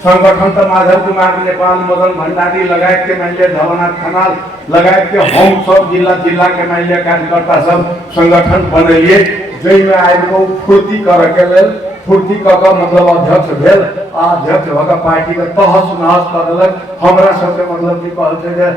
संगठन तो माधव कुमार नेपाल, मदन भंडारी लगायत के मान लिया धवनाथ खनाल लगायत के हम सब जिला के मान लिया कार्यकर्ता सब संगठन बनलिए, जै में आएको फूर्ति करके लेल फूर्ति कक मतलब अध्यक्ष भेल, अध्यक्ष भक पार्टी के तहस नहस कर देलक। हमरा सबके मतलब की कहल छै जे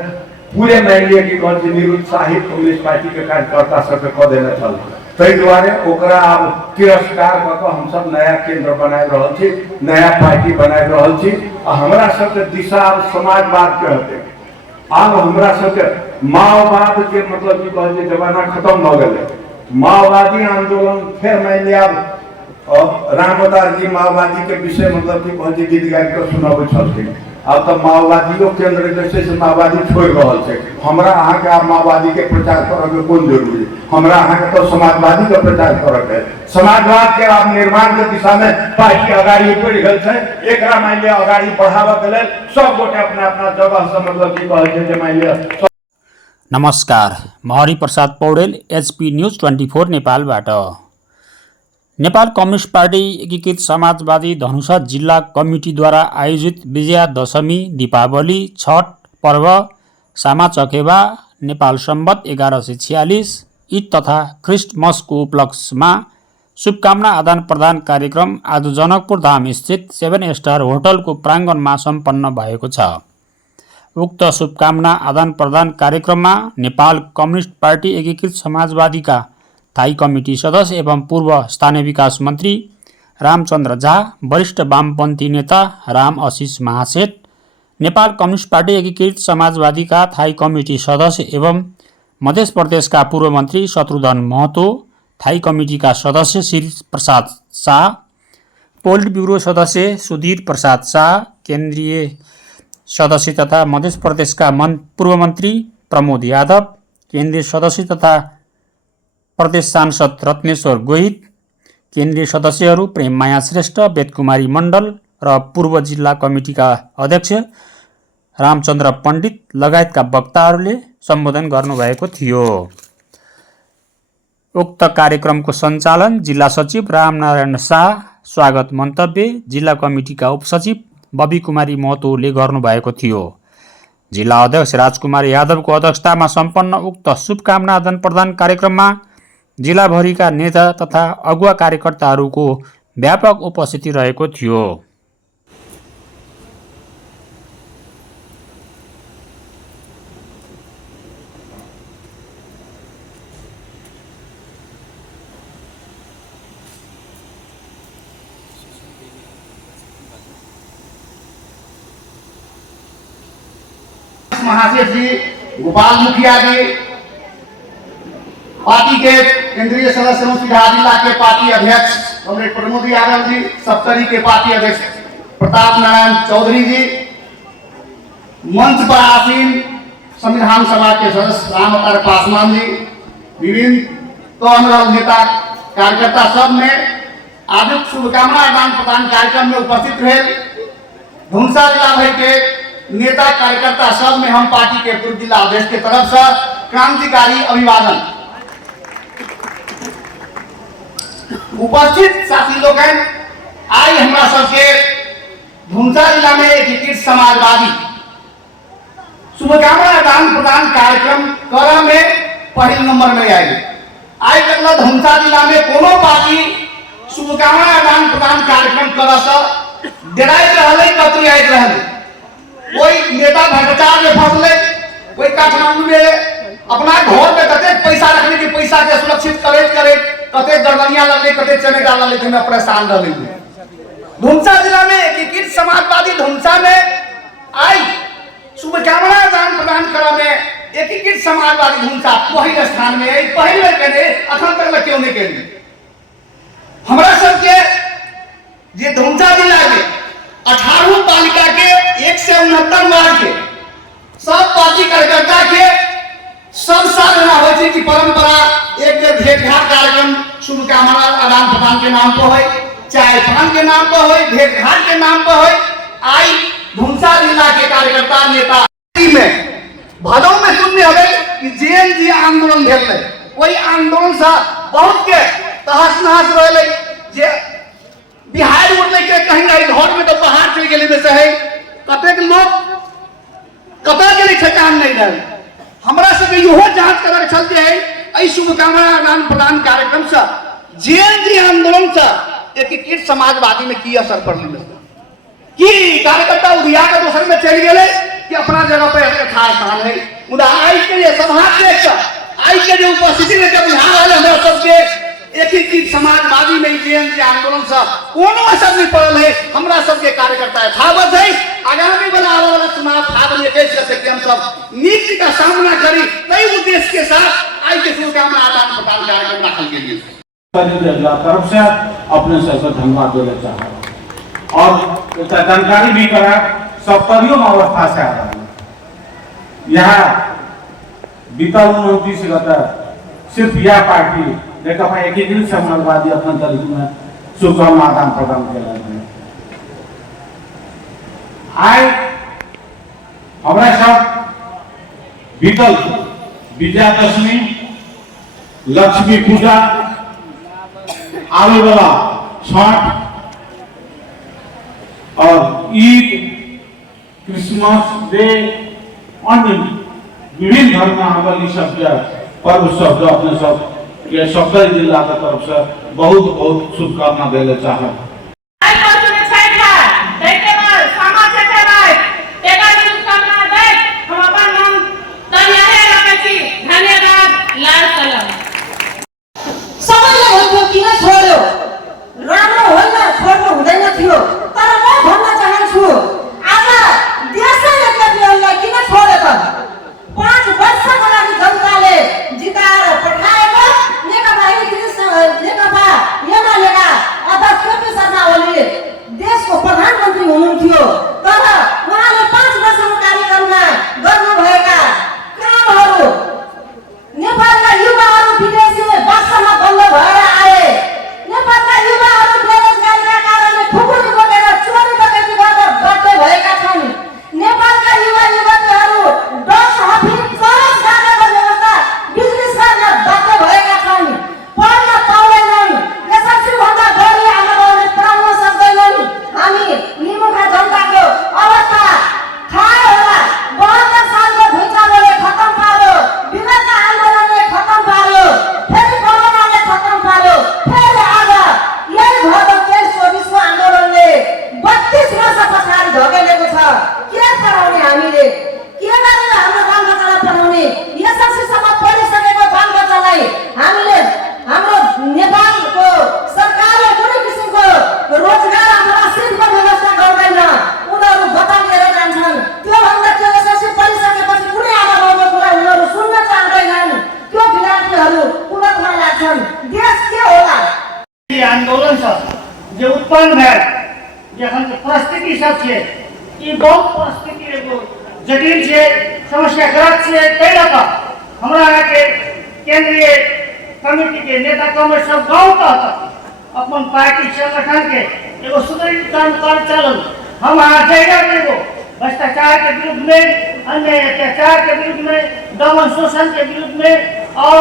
पूरे मान लिया कि कहल छै निरुत्साहित कम्युनिस्ट पार्टी के कार्यकर्ता सबके क देने छल। तै दुआरे ओकरा अब तिरस्कार कक हम सब नया केंद्र बनाए रहल छी, नया पार्टी बनाए रहल छी। हमरा सबके दिशा अब समाजवाद के हते। अब हमरा सबके माओवाद के मतलब की कहल छै जमाना खत्म भ गेलै। माओवादी आंदोलन फिर मान लिया रामदास जी माओवादी के विषय मतलब की कहल छै गीत गाबि के सुनाबै छलखिन। अब तो माओवादियों केंद्र जैसे से माओवादी छोड़ रहल छै। हमरा अहाँ के आप माओवादी के प्रचार करऽ के कोन जरूरी? हमरा अहाँ के तो समाजवादी के प्रचार करऽ के। समाजवाद के आप निर्माण के दिशा में पार्टी अगाड़ी बढ़ि गेल छै। एकरा मान लिया अगाड़ी बढ़ाबऽ के लेल सब गोटे अपना अपना जगह से मतलब की कहल छै जे मान लिया। नमस्कार, म हरिप्रसाद पौडेल, एचपी न्यूज 24 नेपालबाट। नेपाल कम्युनिस्ट पार्टी एकीकृत समाजवादी धनुषा जिल्ला कमिटीद्वारा आयोजित विजयादशमी, दीपावली, छठ पर्व, सामा चकेबा, नेपाल सम्वत 1146, ईद तथा क्रिस्टमसको उपलक्ष्यमा शुभकामना आदान प्रदान कार्यक्रम आज जनकपुर धाम स्थित 7 स्टार होटलको प्राङ्गणमा सम्पन्न भएको छ। उक्त शुभकामना आदान प्रदान कार्यक्रममा नेपाल कम्युनिस्ट पार्टी एकीकृत समाजवादीका स्थायी कमिटी सदस्य एवं पूर्व स्थानीय विकास मन्त्री रामचन्द्र झा, वरिष्ठ वामपन्थी नेता राम आशिष महासेठ, नेपाल कम्युनिस्ट पार्टी एकीकृत समाजवादीका स्थायी कमिटी सदस्य एवं मध्य प्रदेशका पूर्व मन्त्री शत्रुघ्न महतो, स्थायी कमिटीका सदस्य श्री प्रसाद शाह, पोलिट ब्युरो सदस्य सुधीर प्रसाद शाह, केन्द्रीय सदस्य तथा मध्य प्रदेशका पूर्व मन्त्री प्रमोद यादव, केन्द्रीय सदस्य तथा प्रदेश सांसद रत्नेश्वर गोहित, केन्द्रीय सदस्यहरू प्रेममाया श्रेष्ठ, वेदकुमारी मण्डल र पूर्व जिल्ला कमिटीका अध्यक्ष रामचन्द्र पण्डित लगायतका वक्ताहरूले सम्बोधन गर्नुभएको थियो। उक्त कार्यक्रमको सञ्चालन जिल्ला सचिव रामनारायण शाह, स्वागत मन्तव्य जिल्ला कमिटीका उपसचिव बबी कुमारी महतोले गर्नुभएको थियो। जिल्ला अध्यक्ष राजकुमार यादवको अध्यक्षतामा सम्पन्न उक्त शुभकामना आदान प्रदान कार्यक्रममा जिल्लाभरिका नेता तथा अगुवा कार्यकर्ताहरूको व्यापक उपस्थिति रहेको थियो। महाशय जी, गोपाल मुखिया जी, पार्टी के केंद्रीय सदस्य सीधा जिला के पार्टी अध्यक्ष कॉमरेड प्रमोद यादव जी, सप्तरी के पार्टी अध्यक्ष प्रताप नारायण चौधरी जी, मंच पर आसीन संविधान सभा के सदस्य राम अवतार पासवान जी, विभिन्न तो नेता कार्यकर्ता सब ने आज शुभकामना आदान प्रदान कार्यक्रम में उपस्थित रहे। धनुषा जिला भर के नेता कार्यकर्ता सब में हम पार्टी के पूर्व जिला अध्यक्ष के तरफ से क्रांतिकारी अभिवादन। उपस्थित साथी लोग आई हमरा सबके धनुषा जिला में एकीकृत समाजवादी शुभकामना आदान प्रदान कार्यक्रम कर में पहले नंबर में आई। आई तक धनुषा जिला में कोनो पार्टी शुभकामना आदान प्रदान कार्यक्रम कर डराइत रहले, कतराइत रहले। कोई नेता भ्रष्टाचार में फंसले, कोई काठमांडू में अपना घर में कते पैसा रखने के पैसा के सुरक्षित करे कते दरदनिया लगले, कते चनेगा लगले, तो मैं परेशान रह लेंगे। धनुषा जिला में एकीकृत समाजवादी धनुषा में आई शुभकामना आदान प्रदान कर में एकीकृत समाजवादी धनुषा पहले स्थान में आई। पहले करे अखन तक क्यों नहीं करी? हमरा सबके जे धनुषा जिला के 18 पालिका के 169 वार्ड के सब पार्टी कार्यकर्ता के सब साल हो कि परंपरा एक भेंट घाट कार्यक्रम शुभकामना आदान प्रदान के नाम पर हो, चाय पान के नाम पर हो, भेंट घाट के नाम पर हो। आई धनुषा जिला के कार्यकर्ता नेता में भदौ में सुनने हवे कि जेएनजी आंदोलन भेल रहे। कोई आंदोलन से बहुत के तहस नहस रहे जे बिहार उड़ले के कहीं घर में तो बाहर चल गए दिल्ली में से है कतेक लोग कतऽ के लिए ठेकान नहीं रहे हमरा सबके इहो जांच करके चलते है एहि शुभकामना आदान प्रदान कार्यक्रम से जेएनजी आंदोलन से एकीकृत समाजवादी में की असर पड़ल कि कार्यकर्ता उधिया के दोसर में चल गए कि अपना जगह पे यथार्थ स्थान है मुदा आई के लिए सभा देख कर आई के जो उपस्थिति में जब यहाँ वाले हमरा सबके एकीकृत समाजवादी में जेएनजी आंदोलन से कोनो असर नहीं पड़ल है हमरा सबके कार्यकर्ता यथावत है आगामी वाला आने वाला चुनाव फागुन 21 गते के हम सब नीति का सामना करी कई उद्देश्य के साथ आई के शुभकामना आदान प्रदान कार्यक्रम रखल गेलिए तरफ से अपने से धन्यवाद देना चाहता और जानकारी भी करा 70 अवस्था से आ रहा है यहाँ बीतल 29 गते सिर्फ यह पार्टी नेकपा एकीकृत समाजवादी अपने तरीके में शुभकामना आदान प्रदान किया आय हमारा सब बीतल विजयादशमी लक्ष्मी पूजा आने वाला छठ और ईद क्रिसमस डे अन्य विभिन्न धर्मावलंबी सबके पर्व सब जो अपने सब के सफल जिला के तरफ से बहुत बहुत शुभकामना देना चाहे आंदोलन जो उत्पन्न है जखन परिस्थिति सब छे ई बहुत परिस्थिति एगो जटिल छे समस्याग्रस्त छे तै लक हमरा के केंद्रीय कमेटी के नेता कम सब गांव तक अपन पार्टी संगठन के एगो सुदृढ़ काम कर चलल हम आ जाएगा एगो भ्रष्टाचार के विरुद्ध में अन्य अत्याचार के विरुद्ध में दमन शोषण के विरुद्ध में और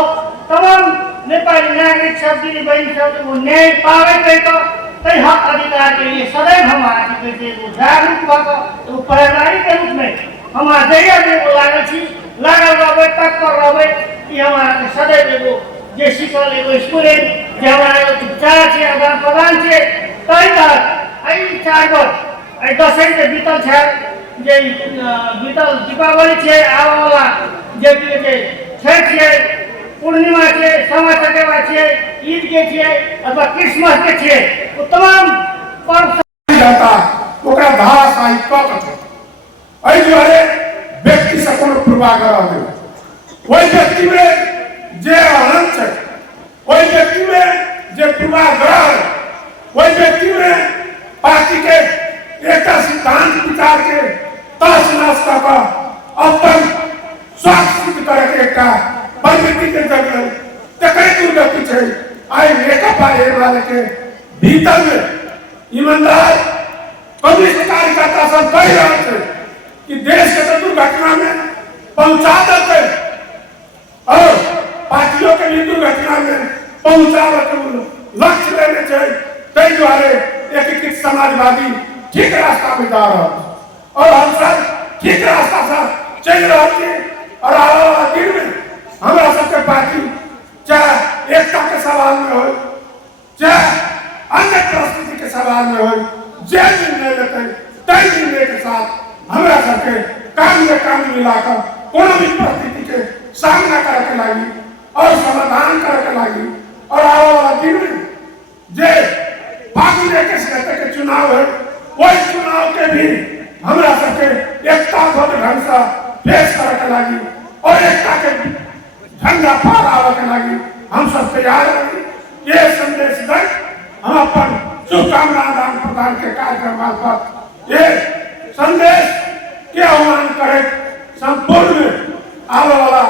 तमाम नेपाली नागरिक सब दिदी बहनी सब को न्याय पावे तो कई हक अधिकार के लिए सदैव हम आगे जागरूक होकर तो पहलवारी के रूप में हम जहिया में लागल रहबे तत्पर रहबे कि हमारा के सदैव एगो जे सिखल एगो स्टूडेंट जे हमारा एगो शिक्षा छे आदान प्रदान छे तै तक आई 4 वर्ष आई दशहरा के बीतल छे जे बीतल दीपावली छे आवा वाला जे के छठ छे पूर्णिमा छे सामा चकेवा छे ईद के छे अथवा क्रिसमस के छे वो तमाम पर्व जाता ओकरा धारा साहित्य कथे एहि दुआरे व्यक्ति से कोनो पूर्वाग्रह नहीं ओहि व्यक्ति में जे अनंत है ओहि व्यक्ति में जे पूर्वाग्रह ओहि व्यक्ति में पार्टी के एक सिद्धांत विचार के तहस नहस कर अपन स्वार्थ सिद्ध करे के एक प्रवृत्ति के जगह तकरे दुर्गति छे आई नेकपा वाले के भीतर में ईमानदार कम्युनिस्ट कार्यकर्ता सब कह रहे थे कि देश के दुर्घटना में पहुंचा देते और पार्टियों के भी दुर्घटना में पहुंचा लक्ष्य लेने चाहिए तै द्वारे एकीकृत समाजवादी ठीक रास्ता पे जा रहा और हम सब ठीक रास्ता से चल रहा थी। और आने वाला दिन में हमारा सबके पार्टी चाहे एकता के सवाल में हो, चाहे अन्य परिस्थिति के सवाल में हो, जे निर्णय लेते तय निर्णय के साथ हमारा सबके काम में काम मिलाकर कोनो भी परिस्थिति के सामना करके लगी और समाधान करके लगी। और आने वाला दिन में जे फागुन के चुनाव है, वही चुनाव के भी हमारा सबके एकताबद्ध ढंग से पेश करके लगी और एकता के झंडा फहरावे के लगी हम सब तैयार रही। ये संदेश दे हम अपन शुभकामना आदान प्रदान के कार्यक्रम मार्फत ये संदेश के आह्वान करे संपूर्ण आने वाला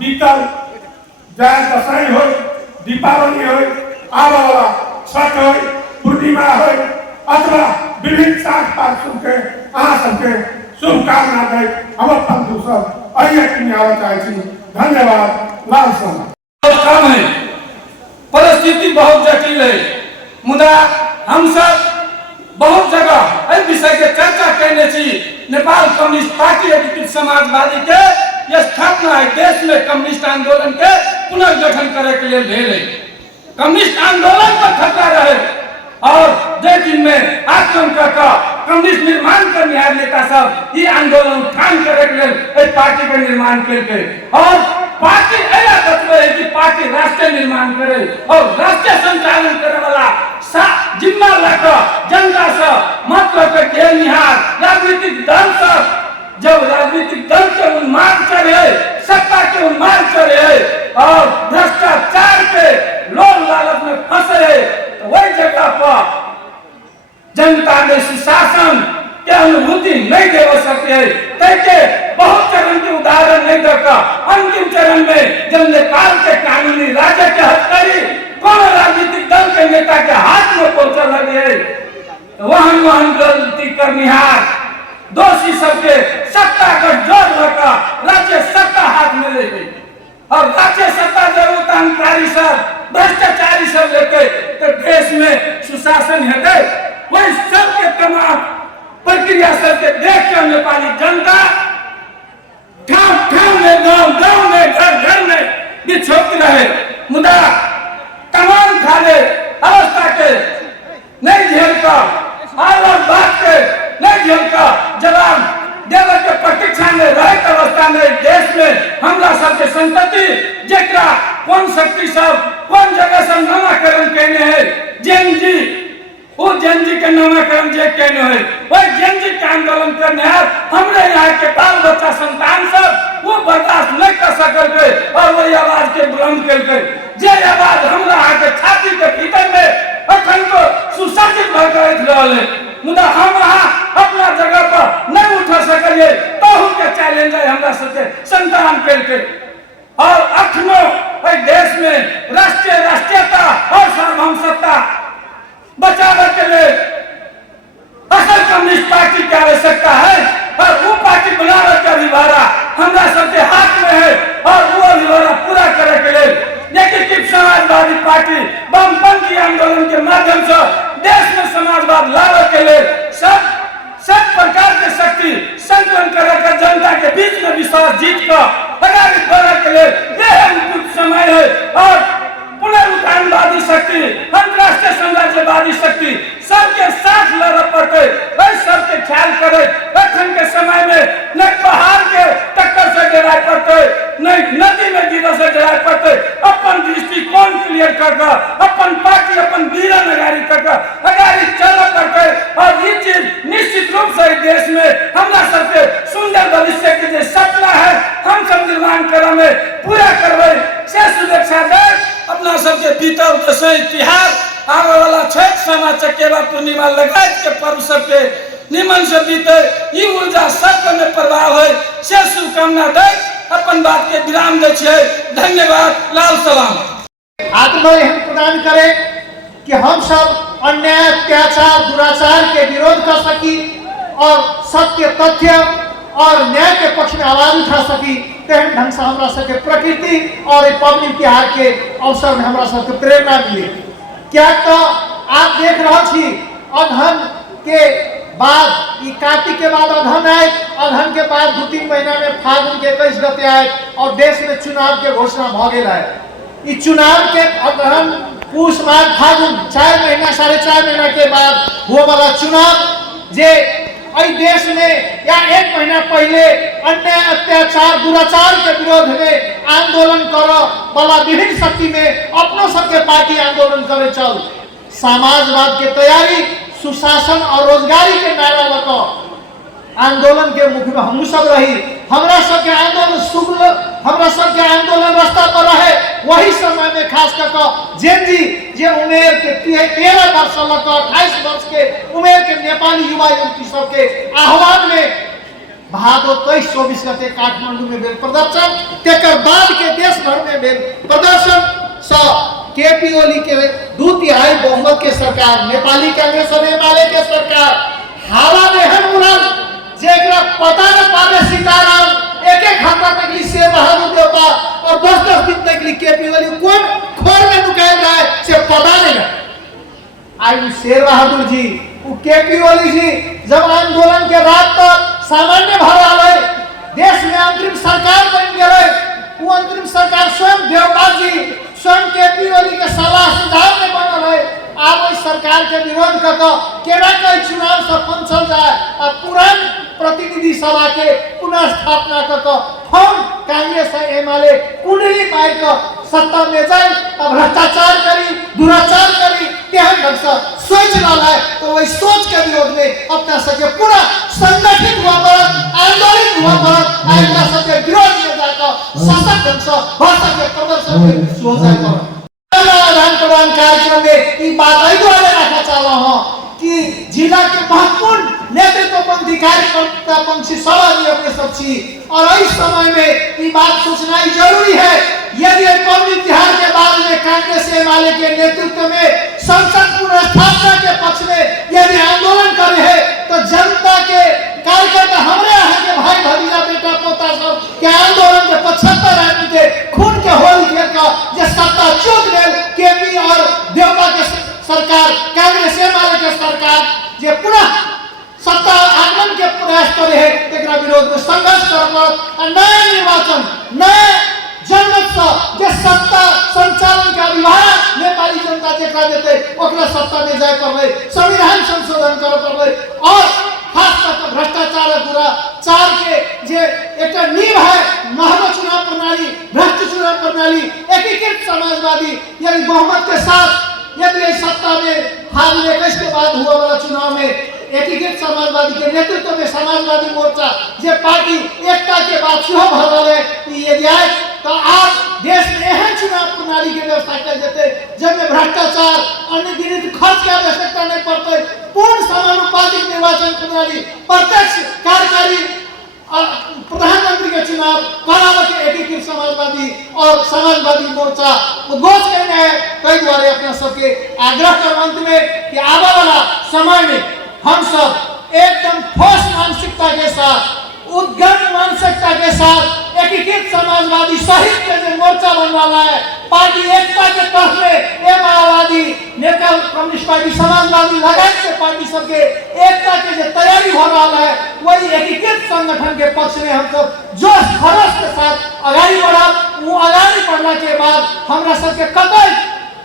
बीतल जाए दशहरी हो, दीपावली हो, आने वाला छठ हो, पूर्णिमा हो अथवा विभिन्न सात पाठ सुन के अहाँ सबके शुभकामना दे हम अपन दूसर अहिया की आवा चाहे। धन्यवाद। लाल कम है, परिस्थिति बहुत जटिल है, मुदा हम सब बहुत जगह एहि विषय के चर्चा करने छी। नेपाल कम्युनिस्ट पार्टी एकीकृत समाजवादी के स्थापना है, देश में कम्युनिस्ट आंदोलन के पुनर्गठन करे के लिए भेल है। कम्युनिस्ट आंदोलन पर खतरा रहे और जे दिन में आक्रमण कर कम्युनिस्ट निर्माण करने नेता सब ये आंदोलन उत्थान करे के लिए पार्टी के निर्माण करके और पार्टी ऐसा तत्व है कि पार्टी राष्ट्र निर्माण करे और राष्ट्र संचालन करे वाला जिम्मा लेकर जनता से मतलब के निहार राजनीतिक दल सब जब राजनीतिक दल के उन्माद करे, सत्ता के उन्माद करे और भ्रष्टाचार के लोभ लालच में फंसे तो वही जगह पर जनता में सुशासन के अनुभूति नहीं दे सके। तैके बहुत चरण के उदाहरण नहीं देकर अंतिम चरण में जब नेपाल के कानूनी राज्य के हथकड़ी कौन राजनीतिक दल के नेता के हाथ में पहुंचे लगे तो वहन गलती करनिहार दोषी सबके सत्ता का जोर लगा राज्य सत्ता हाथ में ले गई और राज्य सत्ता जरूरत अहंकारी सब भ्रष्टाचारी सब लेके तो देश में सुशासन है। वही सबके तमाम प्रक्रिया सबके देख कर नेपाली जनता ठाम में गांव में घर में बिछोती रहे, मुदा तमाम खाले अवस्था के नहीं झेल कर आवाज बात के नहीं झेल कर जवाब देवे के प्रतीक्षा में रहे अवस्था में देश में हमला सबके संतति जेकरा कौन शक्ति सब कौन जगह से नामाकरण कहने है जेनजी वो जेनजी के नामाकरण जे कहने है वही जेनजी के आंदोलन करने है। हमरे यहाँ के बाल बच्चा संतान सब वो बर्दाश्त नहीं कर सकते और वही आवाज के बुलंद करके जे आवाज हमरा यहाँ के छाती के भीतर में अखन को सुसज्जित भर रहे मुदा हम यहाँ अपना जगह पर नहीं उठा सके तो के चैलेंज है हमरा सबके संतान करके और अखनो देश में राष्ट्रीयता और सार्वभौम सत्ता बचाने के लिए असल कम्युनिस्ट पार्टी की आवश्यकता है और वो पार्टी बनाने का अधिभारा हमरा सबके हाथ में है और वो अधिभारा पूरा करे के लिए एकीकृत समाजवादी पार्टी वामपंथी आंदोलन के माध्यम से देश में समाजवाद लाने के लिए सब प्रकार के शक्ति संकलन कर जनता के बीच में विश्वास जीत कर आगे बढ़ने के लिए यह उपयुक्त समय है और पुनरुत्थानवादी शक्ति अंतर्राष्ट्रीय साम्राज्यवादी शक्ति सबके साथ लड़ पड़ते सबके ख्याल करे। अखन के समय में न पहाड़ के टक्कर से डराए पड़ते न नदी में गिरे से डराए पड़ते अपन दृष्टिकोण क्लियर करके अपन पार्टी अपन वीरा नगारी करके अगाड़ी चल पड़ते और ये चीज निश्चित रूप से देश में हमरा सबके सुंदर भविष्य के जो सपना है हम सब निर्माण करे में पूरा करवे से सुरक्षा दे अपना सबके बीतल दशहरी तिहार आगे वाला छठ सामा चकेवा पूर्णिमा लगाए के पर्व सबके निमन से बीते ये ऊर्जा सबके में प्रभाव है से शुभकामना दे अपन बात के विराम दे छे। धन्यवाद। लाल सलाम। आत्मा हम प्रदान करे कि हम सब अन्याय अत्याचार दुराचार के विरोध कर सकी और सत्य तथ्य और न्याय के पक्ष में आवाज उठा सकी तेहन ढंग से हमरा सबके प्रकृति और पबनी त्योहार के अवसर में हमरा सबके प्रेरणा मिली। क्या तो आप देख रहे छी अगहन के बाद कार्तिक के बाद अगहन आए, अगहन के बाद 2-3 महीना में फागुन के 21 गते आए और देश में चुनाव के घोषणा भ गेल है। चुनाव के अगहन पूस माघ फागुन 4 महीना 4.5 महीना के बाद हुआ वाला चुनाव जे देश में या 1 महीना पहले अन्याय अत्याचार दुराचार के विरोध में आंदोलन करो वाला विभिन्न शक्ति में अपनों सबके पार्टी आंदोलन करे चल समाजवाद के तैयारी सुशासन और रोजगारी के नारा लगा आंदोलन के मुख में हम सब रही। हमरा सबके आंदोलन शुभ हमरा सबके आंदोलन रास्ता पर रहे। वही समय में खास कर जेन जी जे उम्र के 13 वर्ष लग 28 वर्ष के उम्र के नेपाली युवा युवती सबके आह्वान में भादो 23-24 गते काठमांडू में भेल प्रदर्शन, तेकर बाद के देश भर में भेल प्रदर्शन केपी ओली के 2/3 बहुमत के सरकार, नेपाली कांग्रेस और एमाले के सरकार हाला में हम उड़ल जेकरा पता न पावे सीताराम एक खाता तक शेर बहादुर देवता और 10-10 दिन तक केपी ओली कौन खोर में नुकायल रहा है से पता नहीं। आई शेर बहादुर जी केपी ओली जी जब आंदोलन के रात तक सामान्य भरा है, देश में अंतरिम सरकार बन गए, वो अंतरिम सरकार स्वयं देवता जी स्वयं केपी ओली के सलाह सुझाव में बनल है। आप इस सरकार के विरोध कर केना कई चुनाव से पंचल जाए और पुरान प्रतिनिधि सभा के पुनः स्थापना कर हम कांग्रेस और एमाले कुंडली मार कर सत्ता में जाए और भ्रष्टाचार करी दुराचार करी तेहन ढंग से सोच रहा है। तो वही सोच के विरोध में अपना सबके पूरा संगठित हुआ पड़त आंदोलित हुआ पड़त अपना सबके विरोध में जाकर सशक्त ढंग से भाषा के प्रदर्शन में सोचा पड़त आदान प्रदान कार्यक्रम में बात रखना चाह रहा हूँ कि जिला के महत्वपूर्ण नेतृत्वपंथी कार्यकर्ता पंक्षी सवाल अपने सबसी और इस समय में ये बात सोचना ही जरूरी है। यदि कौमी तिहार के बाद में कांग्रेस एमाले के नेतृत्व में संसद पुनर्स्थापना के पक्ष में यदि आंदोलन करे है तो जनता के कार्यकर्ता हमारे यहाँ के भाई भतीजा बेटा पोता सब के आंदोलन के 75 आदमी के खून के होल खेल का जो सत्ता चूक ले केपी और देवता के सरकार कांग्रेस एमाले के सरकार जे पुनः सत्ता आगमन के प्रयास करे है एकरा विरोध में संघर्ष करब नया निर्वाचन नए जनमत से जे सत्ता संचालन का विभाग नेपाली जनता जेकरा देते ओकरा सत्ता में जाय पड़े संविधान संशोधन करे पड़े और खास करके भ्रष्टाचार और दुराचार के जे एक नींव है महंगा चुनाव प्रणाली भ्रष्ट चुनाव प्रणाली एकीकृत समाजवादी यानी बहुमत के साथ यदि सत्ता में फागुन 21 के बाद हुआ वाला चुनाव में एकीकृत समाजवादी के नेतृत्व में समाजवादी मोर्चा जे पार्टी एकता के बाद सुह भरल है यदि आए तो आज देश में एहन चुनाव प्रणाली के व्यवस्था कर देते जिनमें भ्रष्टाचार अन्य गिनित खर्च की आवश्यकता नहीं पड़ते पूर्ण समानुपातिक निर्वाचन प्रणाली प्रत्यक्ष कार्यकारी प्रधानमंत्री के चुनाव कराव के एकीकृत समाजवादी और समाजवादी मोर्चा उद्घोष करने हैं। कई द्वारे अपने सबके आग्रह कर अंत में कि आने वाला समय में हम सब एकदम ठोस मानसिकता के साथ उद्गम मानसिकता के साथ एकीकृत समाजवादी सहित के जो मोर्चा बन वाला है पार्टी एकता के पक्ष में ये माओवादी नेशनल कम्युनिस्ट पार्टी समाजवादी लगाए के पार्टी सबके एकता के जो तैयारी हो रहा है वही एकीकृत संगठन के पक्ष में हम सब जोश खरोश के साथ आगाड़ी बढ़ा। वो आगाड़ी बढ़ने के बाद हमरा सबके कतई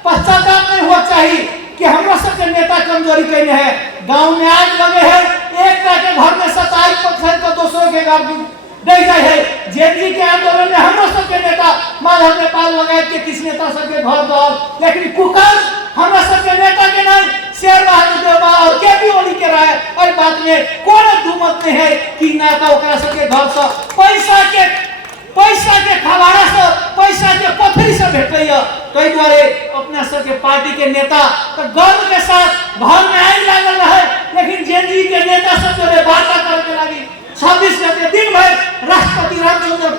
पश्चाताप नहीं हुआ चाहिए कि हमरा सबके नेता कमजोरी कहने हैं। गांव में आग लगे हैं एकता के घर में 27% तो दूसरों के घर नहीं जाए है। जेनजी के आंदोलन में हम सबके नेता माधव नेपाल लगाए के किस नेता सबके घर दौर लेकिन कुकर हम सबके नेता के नहीं शेर बहादुर देवता और केपी ओली के रहे और बात में कोई दुमत नहीं है कि नेता ओकरा सबके घर से पैसा के खबारा से पैसा के पथरी से भेटे कई द्वारे अपना सबके पार्टी के नेता तो गर्व के साथ घर में आग लागल रहे लेकिन जेनजी के नेता सब जो वार्ता करके लगी 26 गते दिन भर राष्ट्रपति रामचंद्र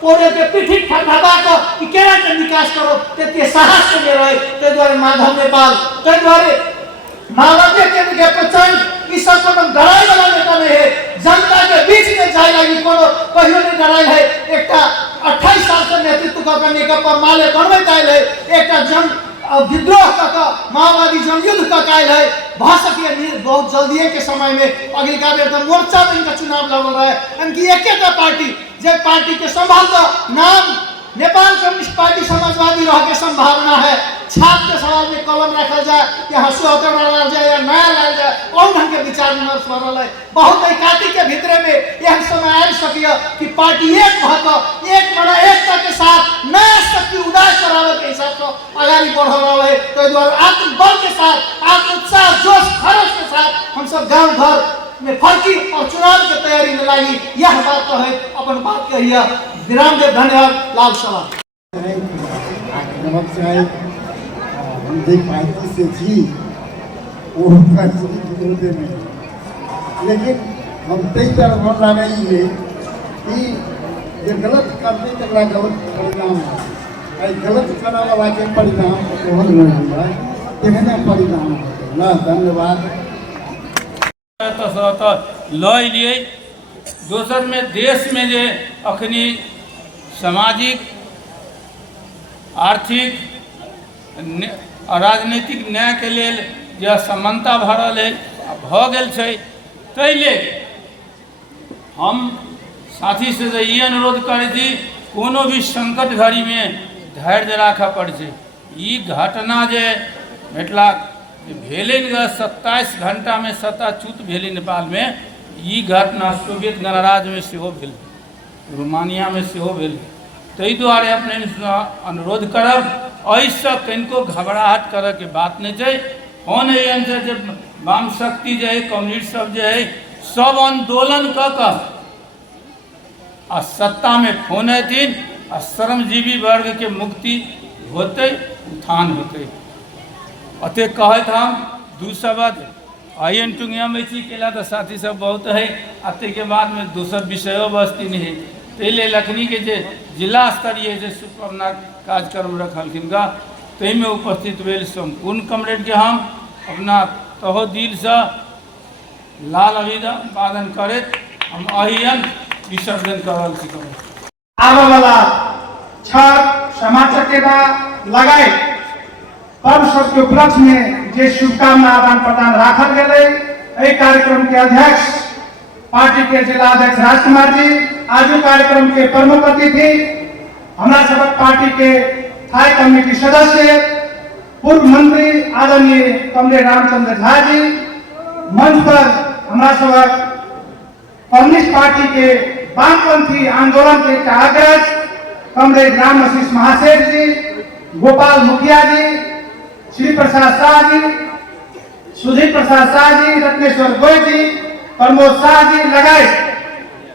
पौड़े के पीठी ठंडा कि केना के विकास करो ते साहस के रहे ते द्वारे माधव नेपाल ते द्वारे मानवीय के प्रचंड इस सब को डराई वाला नेता नहीं है। जनता के बीच में जाए लगी कोनो कहियो नहीं डराई है। एकटा 28 साल से नेतृत्व करने का माले बनवे जाए है एकटा जन विद्रोह कर माओवादी जनयुद्ध का कायल है भा सके बहुत जल्दी के समय में अगिलका बेर तो मोर्चा में इनका चुनाव लड़ल रहे इनकी एक पार्टी जे पार्टी के संभाल नाम नेपाल कम्युनिस्ट पार्टी समाजवादी रह के संभावना है छात्र के सवाल में कलम रखल जाए या हंसुहतर डाल जाए या नया लाल जाए और ढंग के विचार विमर्श बढ़ल है बहुत इकाती के भीतरे में यह समय आ सकिए कि पार्टी एक भक एक मना एकता के साथ नया शक्ति उदय करावे के हिसाब से आगामी बढ़ रहा है तो द्वारा आत्मबल के साथ आत्मोत्साह जोश खरोश के साथ हम सब गाँव घर में फर्की और चुनाव की तैयारी में लगी यह बात तो है अपन बात कहिए विराम दे धन्यवाद लाल सलाम आक्रमक चाहे हम देख पार्टी से थी वो विरोध में लेकिन हम कई तरह मन लगाई है कि ये गलत करने तक गलत परिणाम है गलत करने वाला के परिणाम ग्रहण नहीं हुआ है तेहने परिणाम ना धन्यवाद तो लय लिए दोसर में देश में जे अखनी सामाजिक आर्थिक राजनीतिक न्याय के लेल जे असमानता भरल है भ गेल छै ताहि लेल हम साथी से ये अनुरोध करै छी कोनो भी संकट घड़ी में धैर्य राखऽ पड़ै छै ई घटना जे भेटला भेलै 27 घंटा में सत्ताच्युत भेलै नेपाल में ई घटना सोवियत गणराज्य में सेहो भेल रोमानिया में सेहो भेल ताहि दुआरे अपने अनुरोध करब एहिसँ कनिको घबराहट करऽ के बात नहीं छै फोन एहन छै जे वाम शक्ति जे है कम्युनिस्ट सब जे है सब आंदोलन कऽ कऽ आ सत्ता में फोन एथिन आ श्रमजीवी वर्ग के मुक्ति होते उत्थान होते अते कहत हम दू शब्द आयन टुंगिया में छी केला तो साथी सब बहुत है अते के बाद में दूसर विषयों बस्ती नहीं है पहले लखनी के जे जिला स्तरीय जे शुभकामना कार्यक्रम रखलखिन गा ताहि में उपस्थित भेल संपूर्ण कमरेड के हम अपना तहो दिल से लाल अभिवादन करैत हम अहियन विसर्जन करल छी आने वाला छठ क्षमा चकेवा लगाए पर्व सब के उपलक्ष्य में जे शुभकामना आदान प्रदान राखल गए एहि कार्यक्रम के अध्यक्ष पार्टी के जिला अध्यक्ष राजकुमार जी आज कार्यक्रम के प्रमुख अतिथि हमारा सबक पार्टी के थाई कमेटी सदस्य पूर्व मंत्री आदरणीय कमरेड रामचंद्र झा जी मंच पर हमारा सबक कम्युनिस्ट पार्टी के वामपंथी आंदोलन के अग्रज कमरेड राम आशीष महासेठ जी गोपाल मुखिया जी श्री प्रसाद शाह जी सुधीर प्रसाद शाह जी रत्नेश्वर गोय जी प्रमोद शाह जी लगाए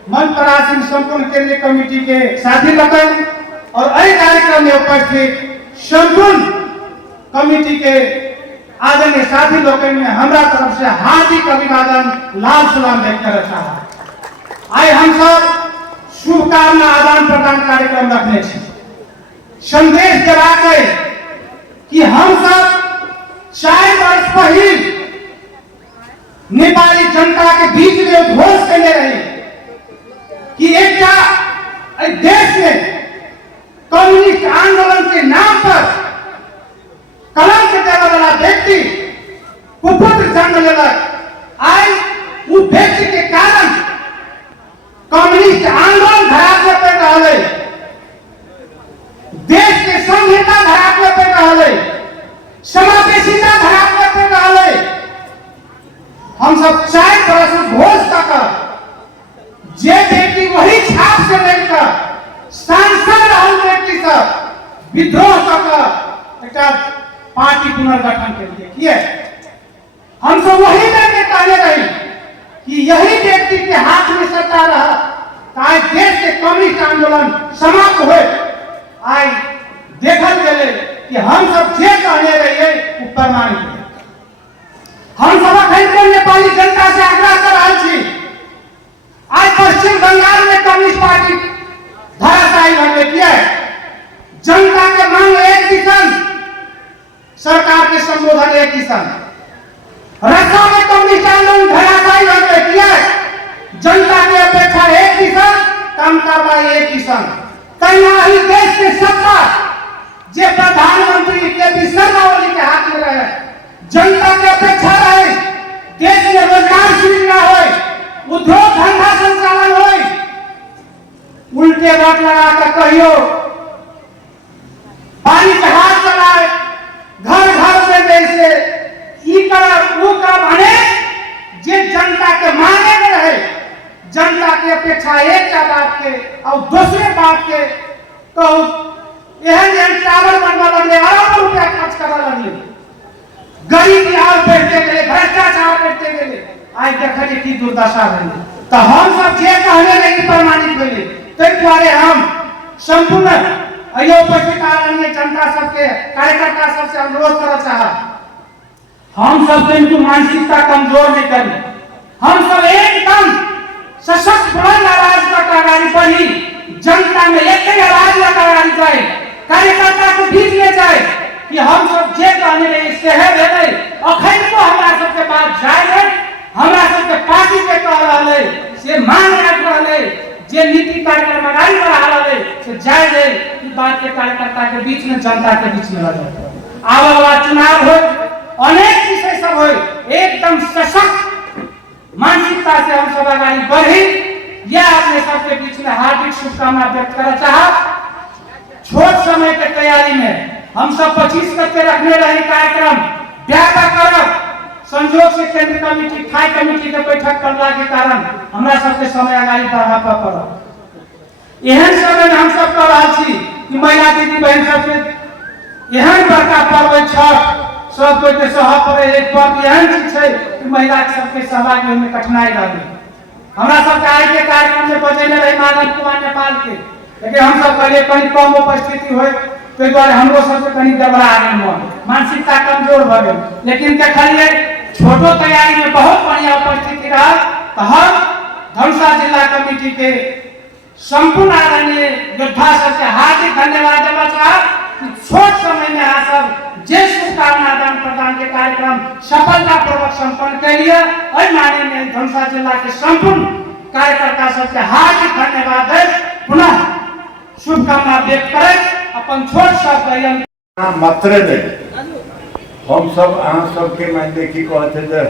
मंच पर आसीन संपूर्ण केंद्रीय कमेटी के साथी लगन और अय कार्यक्रम में उपस्थित संपूर्ण कमेटी के आदरणीय साथी लोगन में हमारा तरफ से हार्दिक अभिवादन लाल सलाम व्यक्त करना चाहता आए हम सब शुभकामना आदान प्रदान कार्यक्रम रखने संदेश जरा के कि हम सब 4 वर्ष पहले नेपाली जनता के बीच में घोष करने रहे कि एक देश में कम्युनिस्ट आंदोलन के नाम पर कलम के देने वाला व्यक्ति कुपुत्र जन्म लेलक आज उस व्यक्ति के कारण कम्युनिस्ट आंदोलन धराप में पड़ रहा है देश के संहिता धराप में पड़ रहा है समावेशिता धराप में पड़ रहा है हम सब 4 वर्ष घोष कर जे व्यक्ति वही छाप से लेकर सांसद रहल व्यक्ति सब विद्रोह कर पार्टी पुनर्गठन के लिए किए हम सब वही करके कहने रहे कि यही व्यक्ति के हाथ में सत्ता रहा आज देश के कम्युनिस्ट आंदोलन समाप्त हुए आज देखल गए कि हम सब जे कहने रहिए वो प्रमाणित है हम सब अखन नेपाली जनता से आग्रह कर रहा छी आज पश्चिम बंगाल में कम्युनिस्ट पार्टी धराशायी होने किया जनता के मांग एक किसान सरकार के संबोधन एक किसान रक्षा में कम्युनिस्ट आंदोलन धराशायी होने किया जनता की अपेक्षा एक किसान काम कार्रवाई एक किसान कहीं देश के सत्ता जे प्रधानमंत्री के भी शर्मा के रट लगा कर कहियो, पानी जहाज चलाए, घर घर से जैसे ई कर वो कर भने जे जनता के मांगे में रहे, जनता की अपेक्षा एक बात के और दूसरे बात के तो एहन टावर बनवा लगे, अरबों रुपया खर्च करा लगे, गरीबी और बढ़ते गए, भ्रष्टाचार बढ़ते गए। आज देखिए की दुर्दशा है। तो हम सब जे कहने नहीं प्रमाणित भेले, ताहि दुआरे हम संपूर्ण अयो उपस्थित आदरणीय जनता सबके कार्यकर्ता सबसे अनुरोध करना चाहब, हम सब इनकी मानसिकता कमजोर नहीं करी, हम सब एकदम सशक्त बुलंद आवाज का आगाड़ी बढ़ी, जनता में एक ही आवाज लगा आगाड़ी जाए, कार्यकर्ता को बीच ले जाए कि हम सब जे कहने रहे शहर है अखन को हमरा सबके बात जाए, हमरा सबके पार्टी के कह रहा से मांग रख रहा, जे नीति कार्यक्रम आगाड़ी बढ़ा रहा से जाए रहे कि बात के कार्यकर्ता के बीच में, जनता के बीच में लगे। आने वाला चुनाव हो, अनेक विषय सब हो, एकदम सशक्त मानसिकता से हम सब आगे बढ़ी, यह अपने सबके बीच में हार्दिक शुभकामना व्यक्त करना चाहब। छोट समय के तैयारी में हम सब 25 गते रखने रहे कार्यक्रम व्यापक करब, संजोग से केंद्र कमेटी थाई कमेटी के बैठक करला के कारण हमरा सबके समय आगे बढ़ा पड़ल। एहन समय में हम सब कह रहा छी कि महिला दीदी बहन सबके एहन बड़का पर्व छठ सब कोई के सह पड़े, एक पर्व एहन चीज है कि महिला सबके सहभागी होने में कठिनाई रही। हमरा सबके आज के कार्यक्रम में बजेले रही माधव कुमार नेपाल के, लेकिन हम सब कहले कहीं कम उपस्थिति हो, तो द्वारा हमरो सबके कहीं गड़बड़ा गए, मानसिकता कमजोर भ गए। लेकिन देखलिए छोटो तैयारी में बहुत बढ़िया उपस्थिति रहा। तो हम धनुषा जिला कमेटी के संपूर्ण आदरणीय योद्धा सबके हार्दिक धन्यवाद देना चाहब कि छोट समय में आप सब जे शुभकामना आदान प्रदान के कार्यक्रम सफलता पूर्वक संपन्न कर लिया। माने में धनुषा जिला के संपूर्ण कार्यकर्ता सबके हार्दिक धन्यवाद है, पुनः शुभकामना व्यक्त करें। अपन छोट सब मात्रे नहीं हम सब अहाँ सबके मैं देखी कहते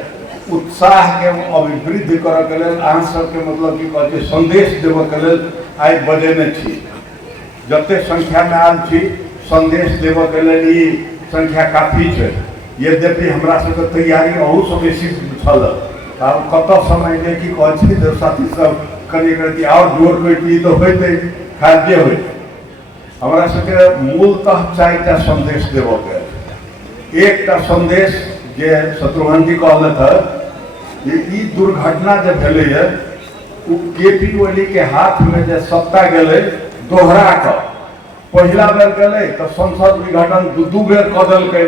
उत्साह के अभिवृद्धि कर के लेल अहाँ सबके मतलब की कहते संदेश देव के लेल आइ बजेने छी, जते संख्या में आल छी संदेश देव के लेल ई संख्या काफी है। यद्यपि हमरा सबके तैयारी अहू से बेसी छल, अब कत समय ले की कहते जो साथी सब कनी करती और जोर करती तो होते खाद्य हो। हमरा सबके मूलतः 4टा संदेश देव के, एक संदेश जे शत्रुघ्न जी कहले था ये दुर्घटना जब भेले है केपी ओली के हाथ में जे सत्ता गए दोहरा कर, पहला बेर गए तो संसद विघटन दू बेर क देलकै,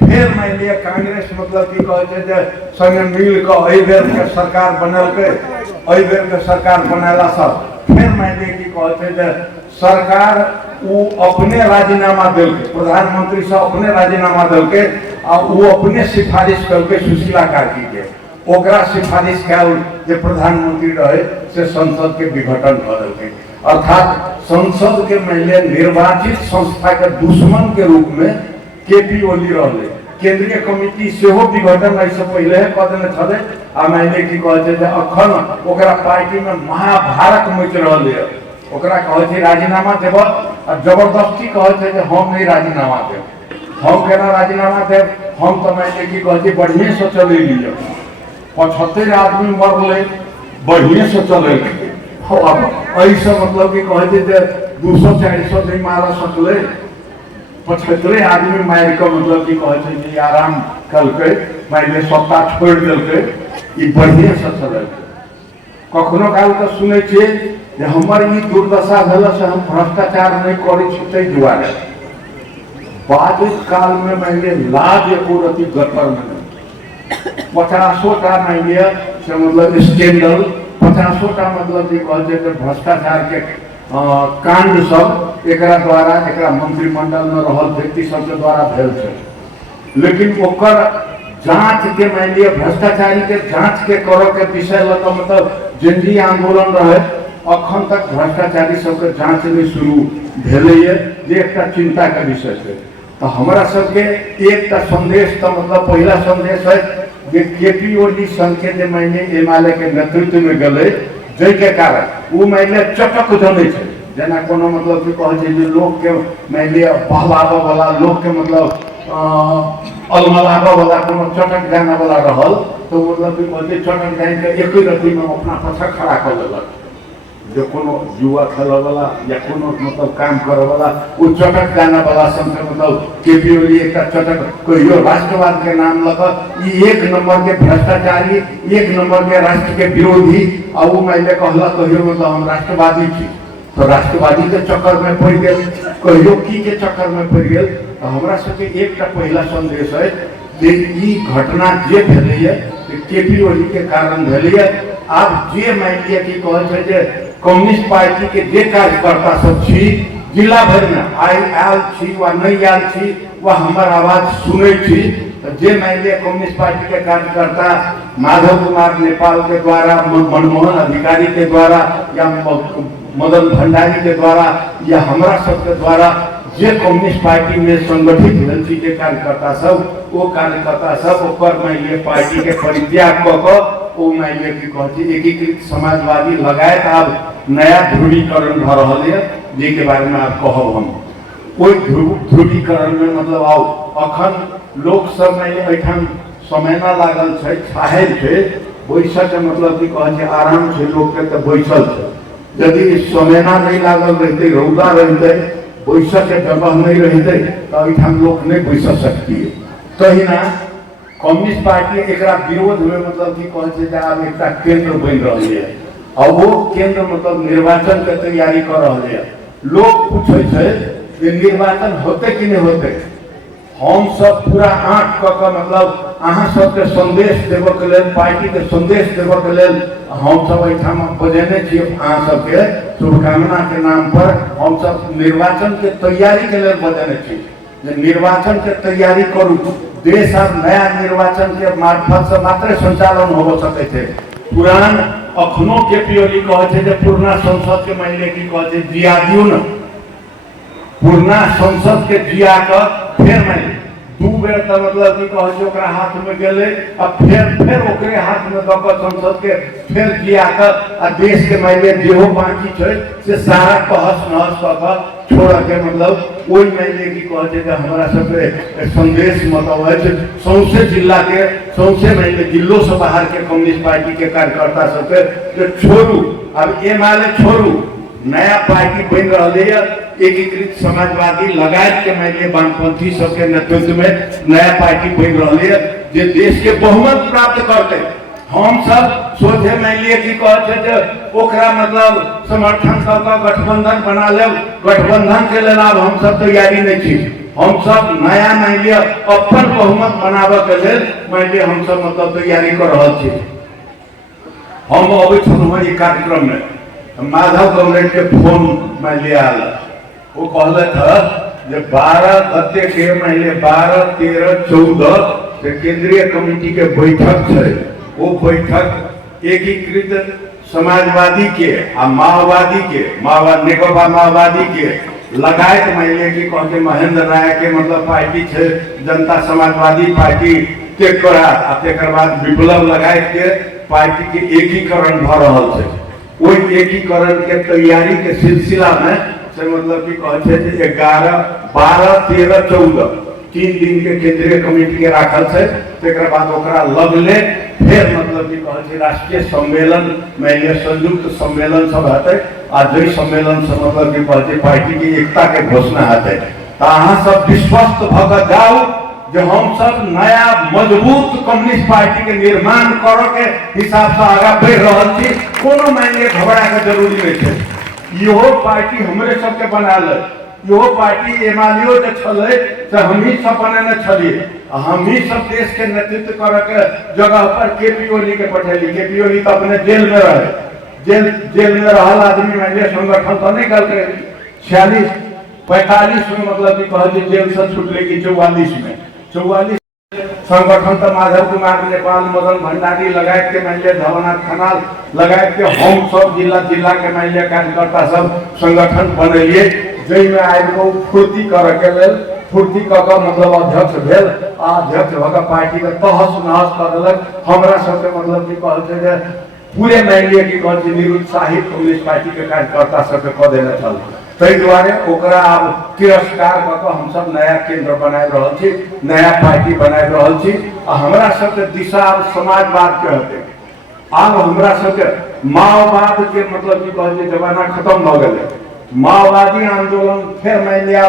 फिर मान लिया कांग्रेस मतलब की कहते संगे मिल कर बेर के सरकार बनलकै, बेर के सरकार बनेला सब फिर मान लिया की कहते सरकार वो अपने राजीनामा दिलके, प्रधानमंत्री से अपने राजीनामा दिलके आ वो अपने सिफारिश करके सुशीला कार्की के ओकरा सिफारिश कैल जे प्रधानमंत्री रहे से संसद के विघटन कर दिलके। अर्थात संसद के महिला निर्वाचित संस्था के दुश्मन के रूप में केपी ओली रहे। केंद्रीय कमिटी सेहो विघटन ऐसे पहले कह देने छले आ माने की कहते अखन ओकरा पार्टी में महाभारत मच रहे है, ओकरा कहे राजीनामा देव और जबरदस्ती कहे हम नहीं राजीनामा देव, हम केना राजीनामा देव, हम तो मैं की कहे बढ़िया से चले लिए 75 आदमी मरल बढ़िया से चले ऐसा मतलब कि कहे 200-400 नहीं मार सकले 75 आदमी मार के मतलब कि कहे आराम कलके मारे सत्ता छोड़ दिलके बढ़िया से चले। कखनो काल तो सुने छे जे हमर ई दुर्दशा भेल से हम भ्रष्टाचार नहीं करे दुआरे बाद काल में मानिए लाज एको रति गटर में 50टा मानिए से मतलब स्कैंडल 50टा मतलब की कहते भ्रष्टाचार के कांड सब एकरा द्वारा एकरा मंत्रिमंडल में रहल व्यक्ति सबके द्वारा भेल छे। लेकिन ओकर जांच के मानिए भ्रष्टाचारी के जांच के करो के विषय ल मतलब जनजी आंदोलन रहे अखन तक भ्रष्टाचारी सबके जांच नहीं शुरू भेले जे एक चिंता का विषय है। तो हमारा सबके एक संदेश तो मतलब पहला संदेश है जे केपी ओली संघ के मैंने एमएलए के नेतृत्व में गए जै के कारण वो मैंने चटक जमे जना कोनो मतलब कि कहे छै जे लोग के मान लिया बहलावा वाला लोग के मतलब अलमलावा वाला कोनो चटक जाना वाला रहल तो मतलब कि कहे चटक जाए के एक ही रत्ती में अपना पछा खड़ा कर लेलक जो कोनो युवा खेले वाला या कोनो मतलब काम करे वाला वो चटक जाना वाला सब मतलब केपी ओली एक चटक कहियो राष्ट्रवाद के नाम लग एक नंबर के भ्रष्टाचारी एक नंबर के राष्ट्र के विरोधी और वो मैंने कहला कहियो मतलब हम राष्ट्रवादी थी तो राष्ट्रवादी के चक्कर में पड़ गए कहियो की के चक्कर में पड़ गए तो हमरा सबके एक पहला संदेश है जे ई घटना जे भेलै केपी ओली के कारण भेलै आब जे मान लिया कि कहे छै जे कम्युनिस्ट पार्टी के जे कार्यकर्ता सब छी जिला भर में आयल छी वा नहीं आयल छी वा हमर आवाज सुनै छी तो जे मान लिया कम्युनिस्ट पार्टी के कार्यकर्ता माधव कुमार नेपाल के द्वारा मनमोहन अधिकारी के द्वारा या मदन भंडारी के द्वारा या हमरा सब के द्वारा जे कम्युनिस्ट पार्टी में संगठित भेल छी के कार्यकर्ता सब वो कार्यकर्ता सब ऊपर मान लिया पार्टी के परित्याग क ओ मान लिया कि कहती एकीकृत समाजवादी लगायत अब नया ध्रुवीकरण भ रहा है जे बारे में आप कहब हम कोई ध्रुवीकरण में मतलब आओ अखन लोग सब में एठाम समय न लागल छै छाहल छै बैसल के मतलब कि कहे आराम से लोग के बैसल छै यदि समय न नहीं लागल रहते रौदा रहते बैसल के जगह नहीं रहते तो एठाम लोग नहीं बैस सकती कहीं ना कम्युनिस्ट पार्टी एक विरोध में मतलब कि कहे अब एक केंद्र बन रही है और वो केंद्र मतलब निर्वाचन के तैयारी कर रहे हैं लोग पूछे कि निर्वाचन होते कि नहीं होते हम सब पूरा आँख क मतलब अहाँ सबके संदेश देव के लेल पार्टी के संदेश देव के लेल हम सब एठाम बजेने छियै अहाँ सबके शुभकामना के नाम पर हम सब निर्वाचन के तैयारी के लेल बजेने छी जे निर्वाचन के तैयारी करू देश अब नया निर्वाचन के मार्फत से मात्र संचालन हो सके थे पुरान अखनो केपी ओली कहे जे पुरना संसद के मान लिया कि कहे जिया दियो न पुरना संसद के जिया का फिर मान दू बेर तो मतलब कि कहे ओकरा हाथ में गेले अब फिर ओकरे हाथ में दक संसद के फिर जिया कर आ देश के मान लिया जेहो बाकी छै से सारा कहस नहस क छोड़ के मतलब वही मान लिया कि कहे जे हमरा सबके संदेश मतलब है सौंसे जिला के सौंसे मान लिया जिलों से बाहर के कम्युनिस्ट पार्टी के कार्यकर्ता सबके जो छोड़ू अब ए माले छोड़ू नया पार्टी बन रही है एकीकृत समाजवादी लगायत के मान लिया वामपंथी सबके नेतृत्व में नया पार्टी बन रही है जे देश के बहुमत प्राप्त करते हम सब सोचे मान लिया कि कहे ओकरा मतलब समर्थन कर गठबंधन बना ले गठबंधन के लिए अब हम सब तैयारी नहीं थी हम सब नया मान लिया अपन बहुमत बनावे के लिए मान लिया हम सब मतलब तैयारी कर रहे थे हम अभी छुनवा कार्यक्रम में माधव कमरेड के फोन में लिया वो कहले था जे 12 गते के महीने 12, 13, 14 से केंद्रीय कमेटी के बैठक है वो बैठक एकीकृत समाजवादी के आ माओवादी के नेकपा माओवादी के लगायत मान लिया कि कहते महेंद्र राय के मतलब पार्टी है जनता समाजवादी पार्टी के तेकर बाद विप्लव लगायत के पार्टी के एकीकरण भ रहा है वही एकीकरण के तैयारी के सिलसिला में से मतलब कि कहे 11, 12, 13, 14 3 दिन के केंद्रीय कमेटी के राखल है तेकर बाद ओकरा लगले फिर मतलब कि कहे राष्ट्रीय सम्मेलन में संयुक्त सम्मेलन सब हेतै आ जई सम्मेलन से मतलब कि कहे पार्टी की एकता के घोषणा हेतै तो अहाँ सब विश्वस्त भ के जाओ जो हम सब नया मजबूत कम्युनिस्ट पार्टी के निर्माण करे के हिसाब से आगे बढ़ रहा थी कोनो मायने घबरा के जरूरी नहीं है यो पार्टी हमरे सबके बना ले यो पार्टी एमालियो जे छले से हम ही सब बनाने छलिए हम ही सब देश के नेतृत्व करे के जगह पर केपी ओली के पठेली केपी ओली तो अपने जेल में रहे जेल में रहल आदमी मान संगठन तो नहीं करते 46, 45 में मतलब कि कहे जेल से छूटले कि 44 में 44 संगठन तो माधव कुमार नेपाल मदन भंडारी लगायत के मान लिया धवनाथ खनाल लगायत के हम सब जिला के मान लिया कार्यकर्ता सब संगठन बनलिए जई में आबि को फूर्ति करे के लेल फूर्ति क मतलब अध्यक्ष भेल अध्यक्ष भ के पार्टी के तहस नहस कर देलक हमरा सबके मतलब कि कहे जे पूरे मान लिया कि कौन सी निरुत्साहित कम्युनिस्ट पार्टी के कार्यकर्ता सबके कह देना चल ताहि दुआरे ओकरा अब तिरस्कार कऽ कऽ हम सब नया केंद्र बना रहल छी, नया पार्टी बना रहल छी। आ हमरा सबके दिशा अब समाजवाद के हटे। अब हमरा सबके माओवाद के मतलब की कहल जमाना खत्म भ गेलै। माओवादी आंदोलन फिर मान लिया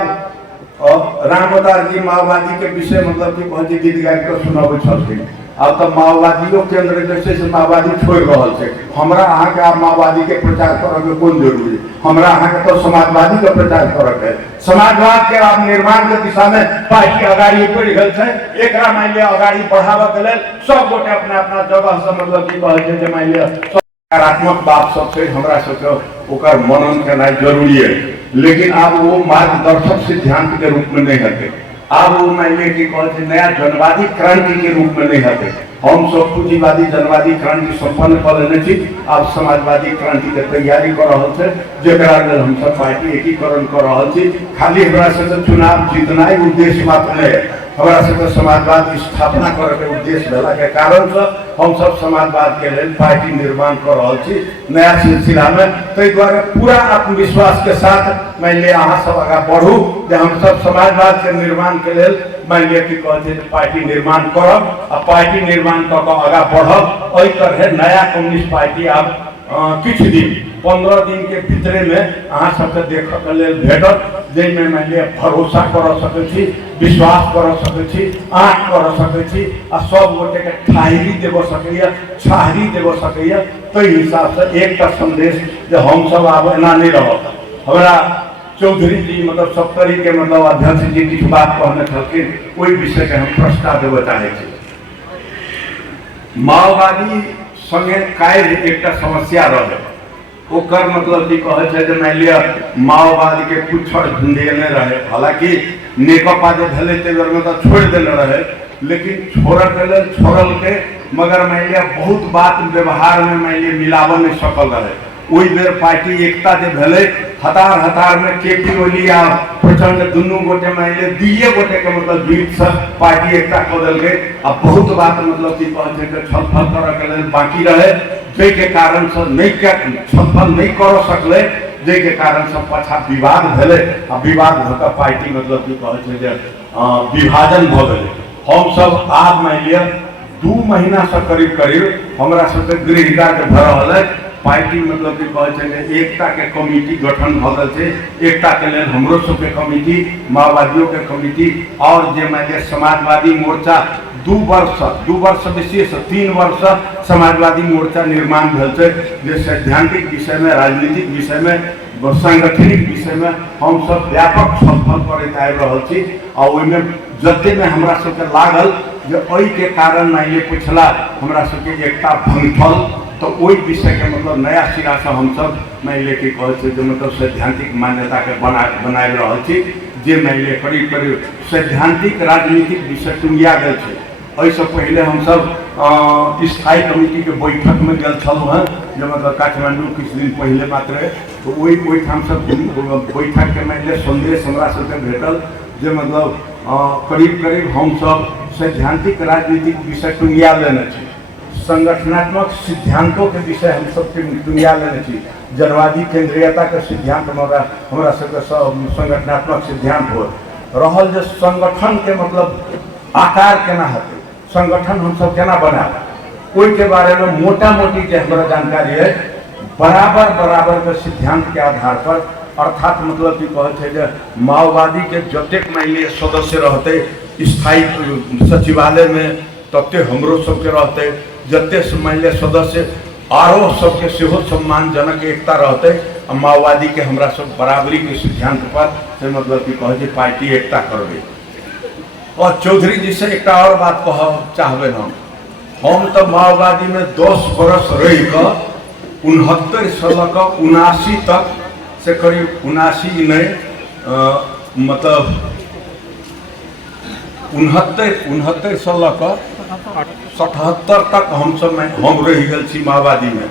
रामदास जी माओवादी के विषय मतलब की कहल गीत गाबि कऽ सुनाबै छलखिन। अब तो माओवादियों केंद्र जैसे से माओवादी छोड़ रहल छै। हमरा अहाँ के आप माओवादी के प्रचार करऽ के कोन जरूरी? हमरा अहाँ के तो समाजवादी के प्रचार करऽ के। समाजवाद के आप निर्माण के दिशा में पार्टी अगाड़ी बढ़ि गेल छै। एकरा मान लिया अगाड़ी बढ़ाबऽ के लेल सब गोटे अपना अपना जगह से मतलब की कहै छै जे मान लिया सकारात्मक बात सब छै, हमरा सबके ओकर मनन केनाइ जरूरी है। लेकिन अब वो मार्गदर्शक सिद्धांत के रूप में नहीं हटे। अब वो मान लिया कि कौन से नया जनवादी क्रांति के रूप में नहीं हटे। हम सब पूंजीवादी जनवादी क्रांति संपन्न कर लेने छी। अब समाजवादी क्रांति के तैयारी कर रहल छै, जेकरा लेल हम सब पार्टी एकीकरण कर रहल छी। खाली हमरा से चुनाव जीतना ही उद्देश्य मात्र नहीं है। हमरा सबके समाजवाद की स्थापना करे के उद्देश्य भेला के कारण से हम सब समाजवाद के लिए पार्टी निर्माण कर रहल छी नया सिलसिला में। ताहि द्वारे पूरा आत्मविश्वास के साथ मान लिया अहाँ सब आगा बढ़ू जे हम सब समाजवाद के निर्माण के लिए मान लिया कि कहते पार्टी निर्माण करब आ पार्टी निर्माण कऽ कऽ आगा बढ़ब। एहि तरह नया कम्युनिस्ट पार्टी अब किछु दिन 15 दिन के भीतरे में अहाँ सबके देखऽ के लेल भेटत, जाहिमे मान लिया भरोसा कर सकै छी, विश्वास कर सकै छी, आँख कर सकै छी आ सब गोटे के ठाहरी देव सकैया, छाहरी देव सकैया। ताहि हिसाब से एकटा संदेश जे हम सब आब एना नहीं रहब। हमरा चौधरी जी मतलब सप्तरी के मतलब अध्यक्ष जी किछु बात कहने छलखिन, ओहि विषय के हम प्रस्ताव देबऽ चाहै छी। माओवादी संगे काल्हि एकटा समस्या रहे। ओकर मतलब की कहे छै जे मान लिया माओवादी के पुच्छर झुंडेने रहे। हालांकि नेकपा जे भेलै ताहि बेर में तो छोड़ देने रहे, लेकिन छोड़ऽ के लेल छोड़ल के, मगर मान लिया बहुत बात व्यवहार में मान लिया मिलाबऽ नहीं सकल रहे। ओहि बेर पार्टी एकता जे भेलै, हतार हतार में केपी ओली आ प्रचंड दुनू गोटे मान लिया दुइये गोटे के मतलब जीत से पार्टी एकता कऽ देलकै। आ बहुत बात मतलब की कहै छै छलफल करऽ के लेल बाकी रहे, जाहि के कारण से नहीं छलफल नहीं कर सकले, जाहि के कारण से पाछा विवाद भेलै। आ विवाद भऽ कऽ पार्टी मतलब की कहै छै जे विभाजन भऽ गेलै। हम सब आब मान लिया 2 महीना से करीब करीब हमरा सबके गृहता के भऽ रहल है। पार्टी मतलब की कहै छै जे एकता के कमिटी गठन भऽ गेल छै। एकता के लेल हमरो सबके कमिटी, माओवादियों के कमिटी और जे मान लिया समाजवादी मोर्चा 2 वर्ष विशेष 3 वर्ष समाजवादी मोर्चा निर्माण भेल छै, जे सैद्धांतिक विषय में, राजनीतिक विषय में, सांगठनिक विषय में हम सब व्यापक छलफल करैत आबि रहल छी। और ओहिमे जते में हमरा सबके लागल जे एहि के कारण मान लिया पिछला हमरा सबके एकता भंग छल, तो वही विषय के मतलब नया सिरा से हम सब मान लिया कि कहै छै जे मतलब सैद्धांतिक मान्यता के बना रहल छी, जे मान लिया करीब करीब सैद्धांतिक राजनीतिक विषय टुंगिया गेल छै। एहिसँ पहले हम सब स्थायी कमिटी के बैठक में गेल छलहुँ हैं, जो मतलब काठमांडू किछु दिन पहले मात्र है। तो वही ठाम सब बैठक के मान लिया संदेश हमरा सबके भेटल जे मतलब करीब करीब हम सब सैद्धांतिक राजनीतिक विषय टुंगिया लेने छी, संगठनात्मक सिद्धांतों के विषय हम सब टुंगिया लेने छी। जनवादी केंद्रीयता के सिद्धांत हमरा सबके संगठनात्मक सिद्धांत हो रहल। जे संगठन के मतलब आकार केना हेतै, संगठन हम सब केना बनाएब, ओहि के बारे में मोटा मोटी जे हमरा जानकारी है, बराबर के सिद्धांत के आधार पर, अर्थात मतलब की कहै छै जे माओवादी के जतेक मान लिया सदस्य रहते स्थायी सचिवालय में, तते हमरो सबके रहते, जते मान लिया सदस्य आरो सबके सेहो सम्मानजनक एकता रहते। माओवादी के हमरा सब बराबरी के सिद्धांत पर से मतलब की कहै छै पार्टी एकता करबे। और चौधरी जी से एक और बात कह चाहबे, हम तो माओवादी में 10 बरस रही कर 69 से लऽ 79 तक से करीब 79 नहीं मतलब 69 से लऽ 77 तक हम रही गेल छी माओवादी में।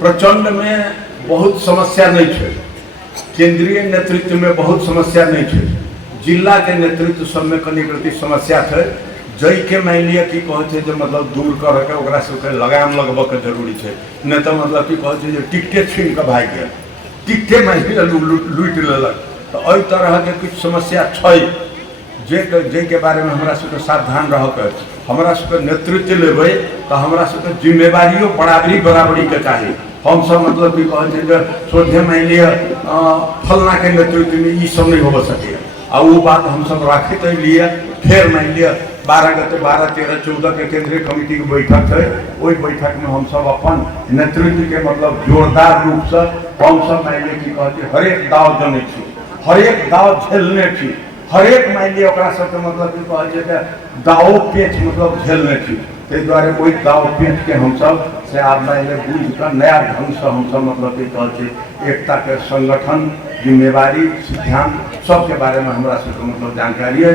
प्रचंड में बहुत समस्या नहीं है, केंद्रीय नेतृत्व में बहुत समस्या नहीं है, जिला के नेतृत्व सब में कनिक रति समस्या है। जई के मान लिया कि कहे जो मतलब दूर कर के ओकरा सबके लगाम लगबऽ के जरूरी है, नहीं तो मतलब कि कहे जो टिकटे छीन के भाग गया, टिकटे मान लिया लूट लेलक। तो एहि तरह के कुछ समस्या है जे के बारे में हमरा सबके सावधान रह के हमरा सबके नेतृत्व लेबै तो हमरा सबके जिम्मेवारियों बराबरी के चाहिए। हम सब मतलब कि कहे जो सोझे मान लिया फलना के नेतृत्व में ये सब नहीं हो सके, और वो बात हम सब रखते लिए। फिर मान लिया 12 गते 12, 13, 14 के केंद्रीय कमेटी की बैठक है, वही बैठक में हम सब अपन नेतृत्व के मतलब जोरदार रूप से हम सब मान लिया कि कहते हर एक दाव जने छी, हर एक दाव झेलने छी, हर एक मान लिया ओकरा सबके मतलब कि कहे दाव पेच मतलब झेलने छी। ताहि द्वारे कोई दाव पेच के हम सब से आप मान लिया बुझ कर नया ढंग से हम सब मतलब कि कहे एकता के संगठन, जिम्मेवारी, सिद्धांत सबके बारे में हमरा सबके मतलब जानकारी है।